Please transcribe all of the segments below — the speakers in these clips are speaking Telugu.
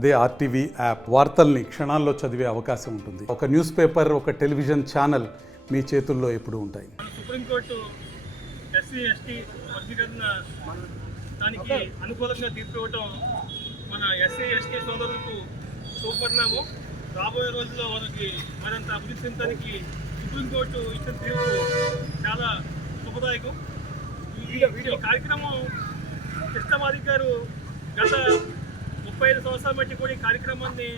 అదే ఆర్టీవీ యాప్ వార్తల్ని క్షణాల్లో చదివే అవకాశం ఉంటుంది. ఒక న్యూస్ పేపర్, ఒక టెలివిజన్ ఛానల్ మీ చేతుల్లో ఎప్పుడూ ఉంటాయి. సుప్రీంకోర్టు ఎస్సీ ఎస్టీ వర్గీకరణ దానికి అనుకూలంగా తీర్పు ఇవ్వటం మన ఎస్సీ ఎస్టీ సోదరులకు శుభపరిణామం. రాబోయే రోజుల్లో వారికి మరింత అభివృద్ధి చెందడానికి సుప్రీంకోర్టు ఇచ్చిన తీర్పు చాలా శుభదాయకం. ఈ కార్యక్రమం కృష్ణమాది గారు గత 35 సంవత్సరాల బట్టి కూడా ఈ కార్యక్రమాన్ని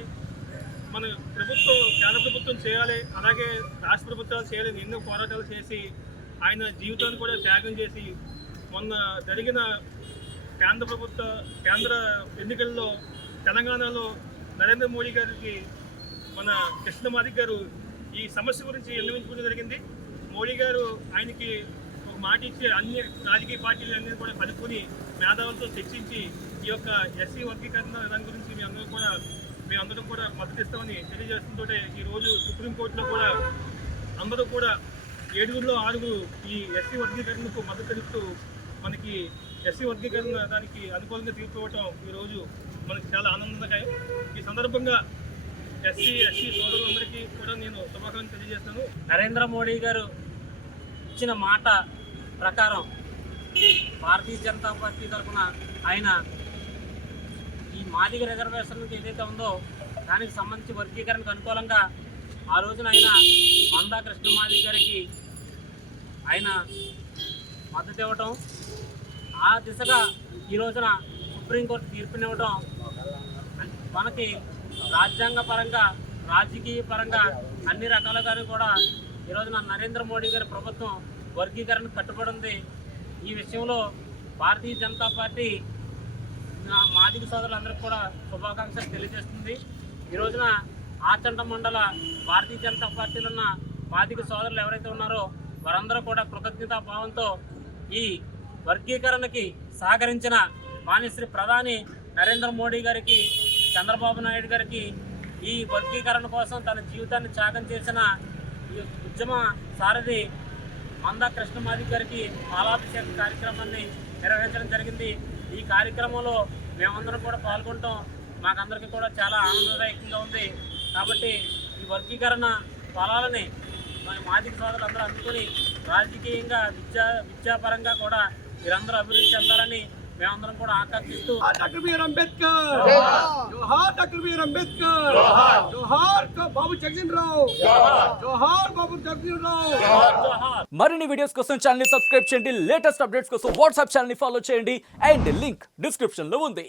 మన ప్రభుత్వం, కేంద్ర ప్రభుత్వం చేయాలి, అలాగే రాష్ట్ర ప్రభుత్వాలు చేయాలని ఎన్నో పోరాటాలు చేసి ఆయన జీవితాన్ని కూడా త్యాగం చేసి మొన్న జరిగిన కేంద్ర ఎన్నికల్లో తెలంగాణలో నరేంద్ర మోడీ గారికి మన కృష్ణమాది గారు ఈ సమస్య గురించి విన్నవించుకోవడం జరిగింది. మోడీ గారు ఆయనకి ఒక మాట ఇచ్చి అన్ని రాజకీయ పార్టీలన్నీ కూడా కలుపుకొని మేధావులతో చర్చించి ఈ యొక్క ఎస్సీ వర్గీకరణ దాని గురించి మేమందరం కూడా మద్దతు ఇస్తామని తెలియజేస్తుంటే ఈరోజు సుప్రీంకోర్టులో కూడా అందరూ కూడా 7గురిలో 6 ఈ ఎస్సీ వర్గీకరణకు మద్దతు తెలుపుతూ మనకి ఎస్సీ వర్గీకరణ దానికి అనుకూలంగా తీర్పు ఇవ్వటం ఈరోజు మనకి చాలా ఆనందదాయకం. ఈ సందర్భంగా ఎస్సీ ఎస్టీ సోదరులందరికీ కూడా నేను శుభాకాంక్షలు తెలియజేస్తాను. నరేంద్ర మోడీ గారు ఇచ్చిన మాట ప్రకారం భారతీయ జనతా పార్టీ తరఫున ఆయన ఈ మాదిగ రిజర్వేషన్ ఏదైతే ఉందో దానికి సంబంధించి వర్గీకరణకు అనుకూలంగా ఆ రోజున ఆయన మందా కృష్ణమాది గారికి ఆయన మద్దతు ఇవ్వటం, ఆ దిశగా ఈ రోజున సుప్రీంకోర్టు తీర్పునివ్వటం మనకి రాజ్యాంగ పరంగా, రాజకీయ పరంగా అన్ని రకాలుగాను కూడా ఈ రోజున నరేంద్ర మోడీ గారి ప్రభుత్వం వర్గీకరణకు కట్టుబడి ఉంది. ఈ విషయంలో భారతీయ జనతా పార్టీ మాదిగ సోదరులందరికీ కూడా శుభాకాంక్షలు తెలియజేస్తుంది. ఈ రోజున ఆచంట మండల భారతీయ జనతా పార్టీలో ఉన్న మాదిగ సోదరులు ఎవరైతే ఉన్నారో వారందరూ కూడా కృతజ్ఞతా భావంతో ఈ వర్గీకరణకి సహకరించిన మాన్యశ్రీ ప్రధాని నరేంద్ర మోడీ గారికి, చంద్రబాబు నాయుడు గారికి, ఈ వర్గీకరణ కోసం తన జీవితాన్ని త్యాగం చేసిన ఈ ఉద్యమ సారథి మందా కృష్ణమాది గారికి పాలాభిషేక కార్యక్రమాన్ని నిర్వహించడం జరిగింది. ఈ కార్యక్రమంలో మేమందరం కూడా పాల్గొనటం మాకందరికీ కూడా చాలా ఆనందదాయకంగా ఉంది. కాబట్టి ఈ వర్గీకరణ ఫలాలని మాదిగ సోదరులందరూ అందుకొని రాజకీయంగా, విద్యాపరంగా కూడా మీరందరూ అభివృద్ధి చెందాలని మేమందరం కూడా ఆకాంక్షిస్తూ మరిన్ని వీడియోస్ కోసం ఛానల్ ని సబ్స్క్రైబ్ చేయండి. లేటెస్ట్ అప్డేట్స్ కోసం వాట్సాప్ ఛానల్ ని ఫాలో చేయండి. అండ్ లింక్ డిస్క్రిప్షన్ లో ఉంది.